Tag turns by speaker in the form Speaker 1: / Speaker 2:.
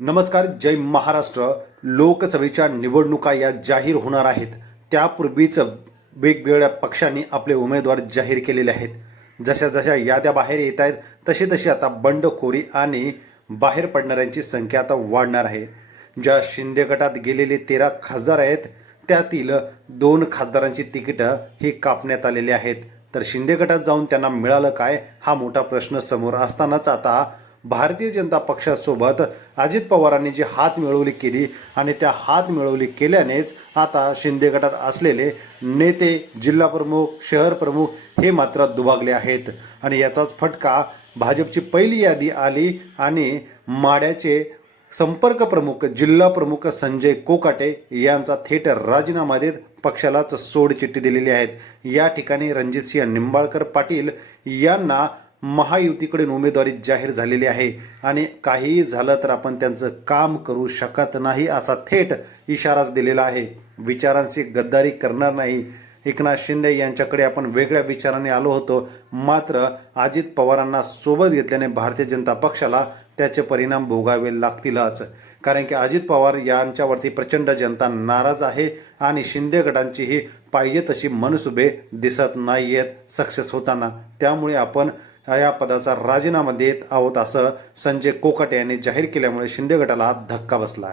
Speaker 1: नमस्कार जय महाराष्ट्र. लोकसभेच्या निवडणुका या जाहीर होणार आहेत. त्यापूर्वीच वेगवेगळ्या पक्षांनी आपले उमेदवार जाहीर केलेले आहेत. जशा जशा याद्या बाहेर येत आहेत तशी तशी आता बंडखोरी आणि बाहेर पडणाऱ्यांची संख्या आता वाढणार आहे. ज्या शिंदे गटात गेलेले तेरा खासदार आहेत त्यातील दोन खासदारांची तिकीटं ही कापण्यात आलेली आहेत. तर शिंदे गटात जाऊन त्यांना मिळालं काय हा मोठा प्रश्न समोर असतानाच आता भारतीय जनता पक्षासोबत अजित पवारांनी जी हात मिळवली केली आणि त्या हात मिळवली केल्यानेच आता शिंदे गटात असलेले नेते जिल्हा प्रमुख शहर प्रमुख हे मात्र दुभागले आहेत. आणि याचाच फटका भाजपची पहिली यादी आली आणि माड्याचे संपर्क प्रमुख जिल्हा प्रमुख संजय कोकाटे यांचा थेट राजीनामा देत पक्षालाच सोडचिठ्ठी दिलेली आहेत. या ठिकाणी रणजितसिंह निंबाळकर पाटील यांना महायुतीकडून उमेदवारी जाहीर झालेली आहे आणि काहीही झालं तर आपण त्यांचं काम करू शकत नाही असा थेट इशाराच दिलेला आहे. विचारांची गद्दारी करणार नाही. एकनाथ शिंदे यांच्याकडे आपण वेगळ्या विचाराने आलो होतो. मात्र अजित पवारांना सोबत घेतल्याने भारतीय जनता पक्षाला त्याचे परिणाम भोगावे लागतीलच. कारण की अजित पवार यांच्यावरती प्रचंड जनता नाराज आहे आणि शिंदे गटांचीही पाहिजे तशी मनसुबे दिसत नाहीयेत सक्सेस होताना. त्यामुळे आपण या पदाचा राजीनामा देत आहोत असं संजय कोकाटे यांनी जाहीर केल्यामुळे शिंदे गटाला धक्का बसला.